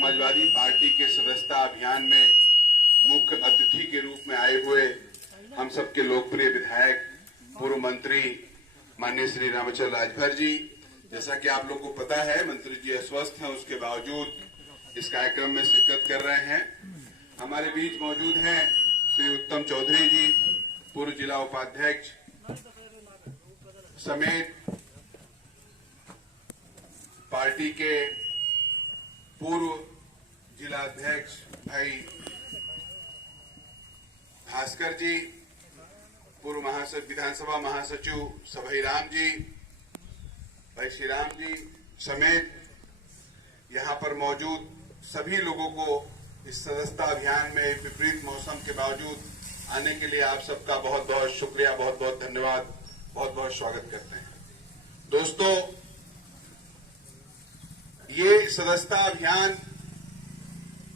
Samajwadi party के सदस्यता अभियान में मुख्य अतिथि के रूप में आए हुए हम सबके लोकप्रिय विधायक पूर्व मंत्री माननीय श्री रामचंद्र राजभर जी, जैसा कि आप लोग को पता है मंत्री जी अस्वस्थ हैं, उसके बावजूद इस कार्यक्रम में शिरकत कर रहे हैं। हमारे बीच मौजूद हैं श्री उत्तम चौधरी जी, पूर्व जिला उपाध्यक्ष समेत पार्टी के पूर्व जिला अध्यक्ष भाई भास्कर जी, पूर्व विधानसभा महासचिव सभई राम जी, भाई श्री राम जी समेत यहां पर मौजूद सभी लोगों को इस सदस्यता अभियान में विपरीत मौसम के बावजूद आने के लिए आप सबका बहुत बहुत शुक्रिया, बहुत बहुत धन्यवाद, बहुत बहुत स्वागत करते हैं। दोस्तों, ये सदस्यता अभियान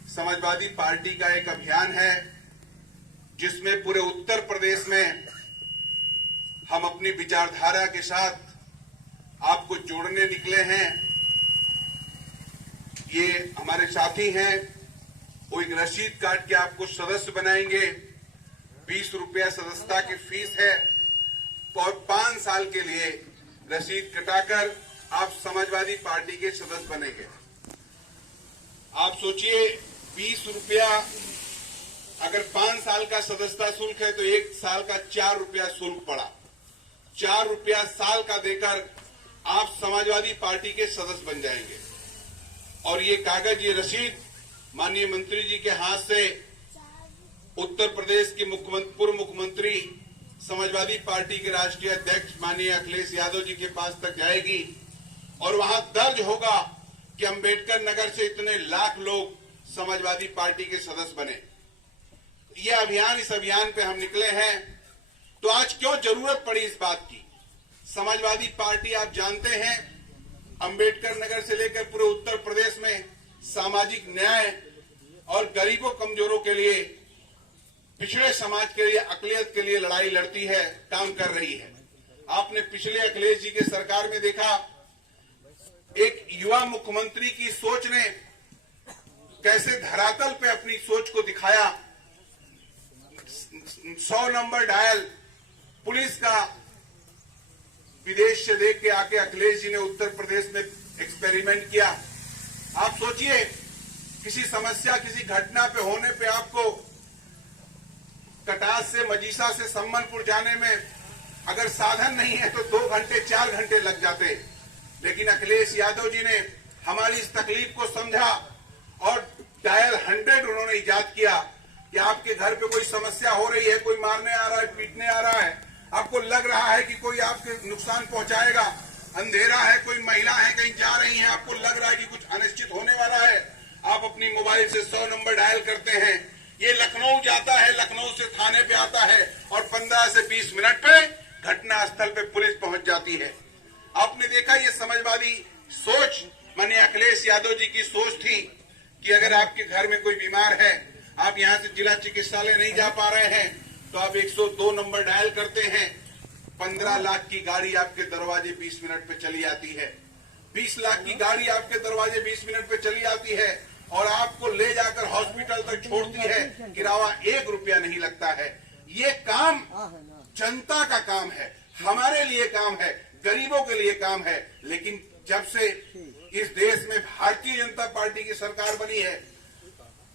समाजवादी पार्टी का एक अभियान है जिसमें पूरे उत्तर प्रदेश में हम अपनी विचारधारा के साथ आपको जोड़ने निकले हैं। ये हमारे साथी हैं, वो एक रसीद काट के आपको सदस्य बनाएंगे। 20 रुपया सदस्यता की फीस है और 5 साल के लिए रसीद कटाकर आप समाजवादी पार्टी के सदस्य बनेंगे। आप सोचिए, 20 रुपया अगर 5 साल का सदस्यता शुल्क है तो 1 साल का 4 रुपया शुल्क पड़ा। 4 रुपया साल का देकर आप समाजवादी पार्टी के सदस्य बन जाएंगे। और ये कागज, ये रसीद माननीय मंत्री जी के हाथ से उत्तर प्रदेश के पूर्व मुख्यमंत्री समाजवादी पार्टी के राष्ट्रीय अध्यक्ष माननीय अखिलेश यादव जी के पास तक जाएगी और वहां दर्ज होगा कि अंबेडकर नगर से इतने लाख लोग समाजवादी पार्टी के सदस्य बने। ये अभियान, इस अभियान पे हम निकले हैं। तो आज क्यों जरूरत पड़ी इस बात की? समाजवादी पार्टी, आप जानते हैं, अंबेडकर नगर से लेकर पूरे उत्तर प्रदेश में सामाजिक न्याय और गरीबों कमजोरों के लिए, पिछड़े समाज के लिए, अकलियत के लिए लड़ाई लड़ती है, काम कर रही है। आपने पिछले अखिलेश जी के सरकार में देखा, एक युवा मुख्यमंत्री की सोच ने कैसे धरातल पे अपनी सोच को दिखाया। 100 नंबर डायल पुलिस का विदेश से देख के आके अखिलेश जी ने उत्तर प्रदेश में एक्सपेरिमेंट किया। आप सोचिए, किसी समस्या, किसी घटना पे होने पे आपको कटास से, मजीसा से सम्मनपुर जाने में अगर साधन नहीं है तो 2 घंटे 4 घंटे लग जाते। लेकिन अखिलेश यादव जी ने हमारी इस तकलीफ को समझा और डायल 100 उन्होंने इजाद किया कि आपके घर पे कोई समस्या हो रही है, कोई मारने आ रहा है, पीटने आ रहा है, आपको लग रहा है कि कोई आपके नुकसान पहुंचाएगा, अंधेरा है, कोई महिला है कहीं जा रही है, आपको लग रहा है कि कुछ अनिश्चित होने वाला है, आप अपनी मोबाइल से 100 नंबर डायल करते हैं। ये लखनऊ जाता है, लखनऊ से थाने पे आता है और 15 से 20 मिनट पे घटना स्थल पे पुलिस पहुंच जाती है। आपने देखा, ये समाजवादी सोच माननीय अखिलेश यादव जी की सोच थी कि अगर आपके घर में कोई बीमार है, आप यहां से जिला चिकित्सालय नहीं जा पा रहे हैं, तो आप 102 नंबर डायल करते हैं। 15 लाख की गाड़ी आपके दरवाजे 20 मिनट पे चली आती है। 20 लाख की गाड़ी आपके दरवाजे 20 मिनट पे चली आती है और आपको ले जाकर हॉस्पिटल तक छोड़ती है। किराया 1 रुपया नहीं लगता है। ये काम जनता का काम है, हमारे लिए काम है, गरीबों के लिए काम है। लेकिन जब से इस देश में भारतीय जनता पार्टी की सरकार बनी है,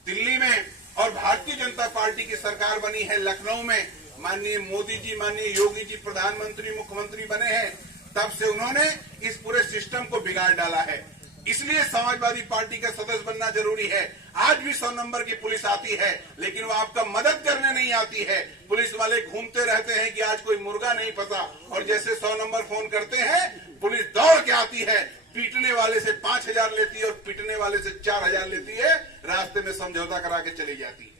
दिल्ली में, और भारतीय जनता पार्टी की सरकार बनी है लखनऊ में, माननीय मोदी जी, माननीय योगी जी प्रधानमंत्री, मुख्यमंत्री बने हैं, तब से उन्होंने इस पूरे सिस्टम को बिगाड़ डाला है। इसलिए समाजवादी पार्टी का सदस्य बनना जरूरी है। आज भी 100 नंबर की पुलिस आती है, लेकिन वो आपका मदद करने नहीं आती है। पुलिस वाले घूमते रहते हैं कि आज कोई मुर्गा नहीं फंसा, और जैसे 100 नंबर फोन करते हैं, पुलिस दौड़ के आती है, पीटने वाले से 5000 लेती है और पीटने वाले से 4000 लेती है, रास्ते में समझौता करा के चली जाती है।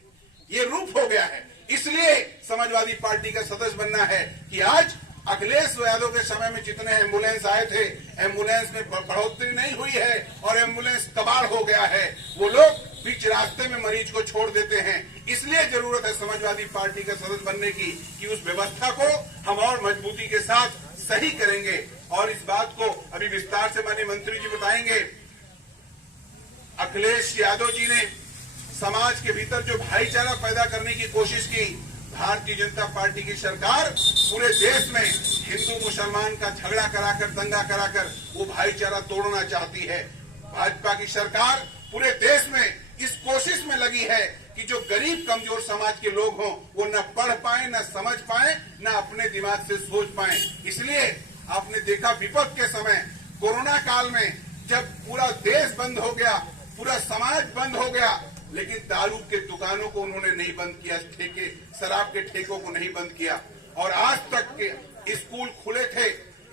ये रूप हो गया है। इसलिए समाजवादी पार्टी का सदस्य बनना है कि आज अखिलेश यादव के समय में जितने एम्बुलेंस आए थे, एम्बुलेंस में बढ़ोतरी नहीं हुई है और एम्बुलेंस कबाड़ हो गया है। वो लोग बीच रास्ते में मरीज को छोड़ देते हैं। इसलिए जरूरत है समाजवादी पार्टी का सदस्य बनने की कि उस व्यवस्था को हम और मजबूती के साथ सही करेंगे। और इस बात को अभी विस्तार से माननीय मंत्री जी बताएंगे। अखिलेश यादव जी ने समाज के भीतर जो भाईचारा पैदा करने की कोशिश की, भारतीय जनता पार्टी की सरकार पूरे देश में हिंदू मुसलमान का झगड़ा कराकर, दंगा कराकर वो भाईचारा तोड़ना चाहती है। भाजपा की सरकार पूरे देश में इस कोशिश में लगी है कि जो गरीब कमजोर समाज के लोग हों वो न पढ़ पाए, न समझ पाए, न अपने दिमाग से सोच पाए। इसलिए आपने देखा विपद के समय, कोरोना काल में जब पूरा देश बंद हो गया, पूरा समाज बंद हो गया, लेकिन दारू के दुकानों को उन्होंने नहीं बंद किया, ठेके शराब के ठेकों को नहीं बंद किया। और आज तक के स्कूल खुले थे,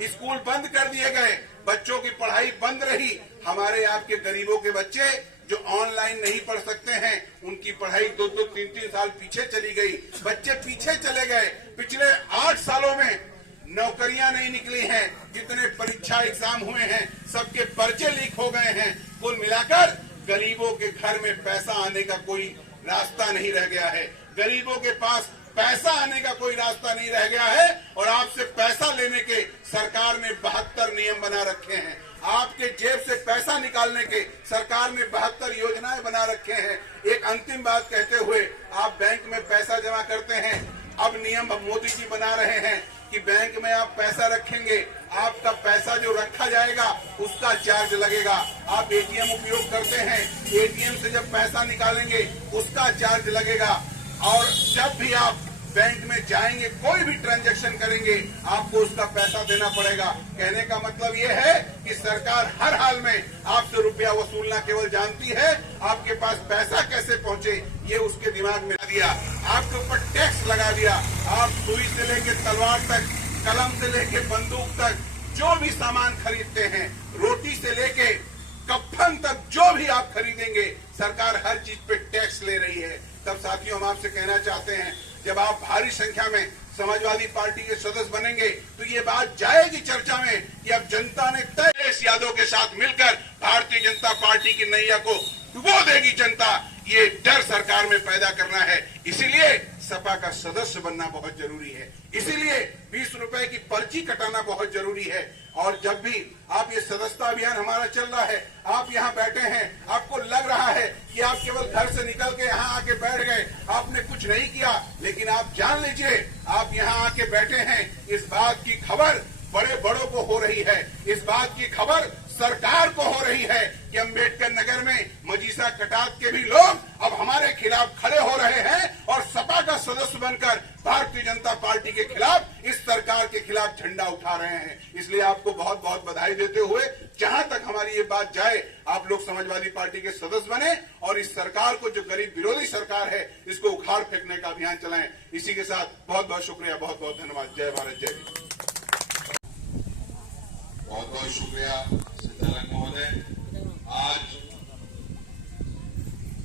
स्कूल बंद कर दिए गए, बच्चों की पढ़ाई बंद रही। हमारे आपके गरीबों के बच्चे जो ऑनलाइन नहीं पढ़ सकते हैं, उनकी पढ़ाई 2-2, 3-3 साल पीछे चली गई। बच्चे पीछे चले गए। पिछले 8 सालों में नौकरियां नहीं निकली हैं, जितने परीक्षा एग्जाम हुए हैं सबके पर्चे लीक हो गए हैं। कुल मिलाकर गरीबों के घर में पैसा आने का कोई रास्ता नहीं रह गया है। गरीबों के पास पैसा आने का कोई रास्ता नहीं रह गया है। और आपसे पैसा लेने के सरकार ने 72 नियम बना रखे हैं। आपके जेब से पैसा निकालने के सरकार ने 72 योजनाएं बना रखे हैं। एक अंतिम बात कहते हुए, आप बैंक में पैसा जमा करते हैं, अब नियम मोदी जी बना रहे हैं कि बैंक में आप पैसा रखेंगे, आपका पैसा जो रखा जाएगा उसका चार्ज लगेगा। आप एटीएम उपयोग करते हैं, एटीएम से जब पैसा निकालेंगे उसका चार्ज लगेगा। और जब भी आप बैंक में जाएंगे, कोई भी ट्रांजैक्शन करेंगे, आपको उसका पैसा देना पड़ेगा। कहने का मतलब ये है कि सरकार हर हाल में आपसे रुपया वसूलना केवल जानती है, आपके पास पैसा कैसे पहुंचे ये उसके दिमाग में दिया। आपके ऊपर टैक्स लगा दिया। आप सुई से लेके तलवार तक, कलम से लेके बंदूक तक जो भी सामान खरीदते हैं, रोटी से लेके कफन तक जो भी आप खरीदेंगे, सरकार हर चीज पे टैक्स ले रही है। तब साथियों, हम आपसे कहना चाहते हैं, जब आप भारी संख्या में समाजवादी पार्टी के सदस्य बनेंगे तो ये बात जाएगी चर्चा में कि अब जनता ने अखिलेश यादव के साथ मिलकर भारतीय जनता पार्टी की नैया को डुबो देगी जनता। ये डर सरकार में पैदा करना है। इसीलिए सपा का सदस्य बनना बहुत जरूरी है। इसीलिए 20 रुपए की पर्ची कटाना बहुत जरूरी है। और जब भी आप ये सदस्यता अभियान हमारा चल रहा है, आप यहाँ बैठे हैं, आपको लग रहा है कि आप केवल घर से निकल के यहाँ आके बैठ गए, आपने कुछ नहीं किया, लेकिन आप जान लीजिए आप यहाँ आके बैठे हैं, इस बात की खबर बड़े बड़ों को हो रही है। इस बात की खबर सरकार को हो रही है कि अम्बेडकर नगर में मजीसा कटात के भी लोग अब हमारे खिलाफ खड़े हो रहे हैं और सपा का सदस्य बनकर भारतीय जनता पार्टी के खिलाफ, इस सरकार के खिलाफ झंडा उठा रहे हैं। इसलिए आपको बहुत बहुत बधाई देते हुए, जहां तक हमारी ये बात जाए, आप लोग समाजवादी पार्टी के सदस्य बने और इस सरकार को, जो गरीब विरोधी सरकार है, इसको उखाड़ फेंकने का अभियान चलाएं। इसी के साथ बहुत बहुत शुक्रिया, बहुत बहुत धन्यवाद। जय भारत, जय हिंद। बहुत बहुत शुक्रिया संचालक महोदय। आज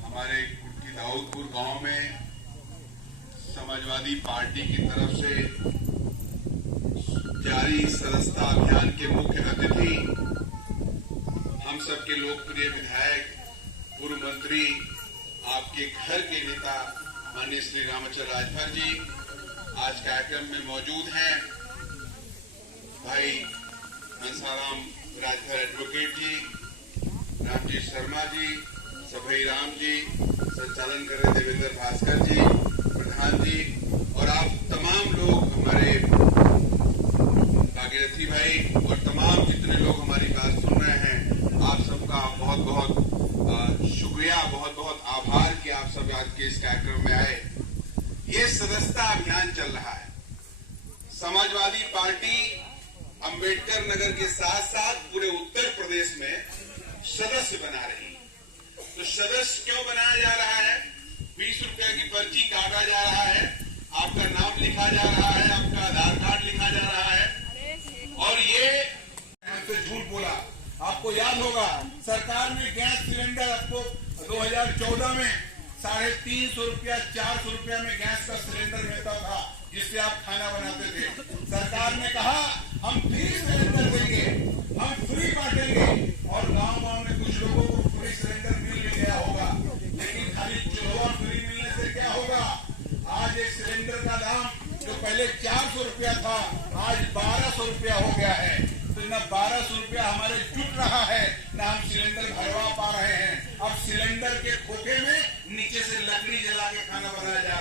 हमारे कुटकी दाऊदपुर गांव में समाजवादी पार्टी की तरफ से जारी सदस्यता अभियान के मुख्य अतिथि, हम सबके लोकप्रिय विधायक, पूर्व मंत्री, आपके घर के नेता माननीय श्री रामाचल राजभर जी आज कार्यक्रम में मौजूद हैं। भाई हंसाराम राजभर एडवोकेट जी, रामजी शर्मा जी, सभई राम जी, संचालन कर रहे देवेंद्र भास्कर जी, प्रधान जी, और आप तमाम लोग, हमारे भागीरथी भाई और तमाम जितने लोग हमारी बात सुन रहे हैं, आप सबका बहुत बहुत शुक्रिया, बहुत बहुत आभार कि आप सब आज के इस कार्यक्रम में आए। ये सदस्यता अभियान चल रहा है। समाजवादी पार्टी अंबेडकर नगर के साथ साथ पूरे उत्तर प्रदेश में सदस्य बना रही है। तो सदस्य क्यों बनाया जा रहा है? 20 रुपए की पर्ची काटा जा रहा है, आपका नाम लिखा जा रहा है, आपका आधार कार्ड लिखा जा रहा है। और ये झूठ बोला। आपको याद होगा, सरकार ने गैस सिलेंडर आपको 2014 में 350 रुपया, 400 रुपया में गैस का सिलेंडर मिलता था, जिससे आप खाना बनाते थे। सरकार ने कहा हम फ्री सिलेंडर देंगे, हम फ्री बांटेंगे, और गांव में कुछ लोगों को फ्री सिलेंडर मिल गया होगा, लेकिन खाली चूल्हा फ्री मिलने से क्या होगा? आज एक सिलेंडर का दाम जो पहले 400 रुपया था, आज 1200 रुपया हो गया है। तो न 1200 रुपया हमारे जुट रहा है, न हम सिलेंडर भरवा पा रहे हैं। अब सिलेंडर के खोखे में नीचे से लकड़ी जला के खाना बनाया जा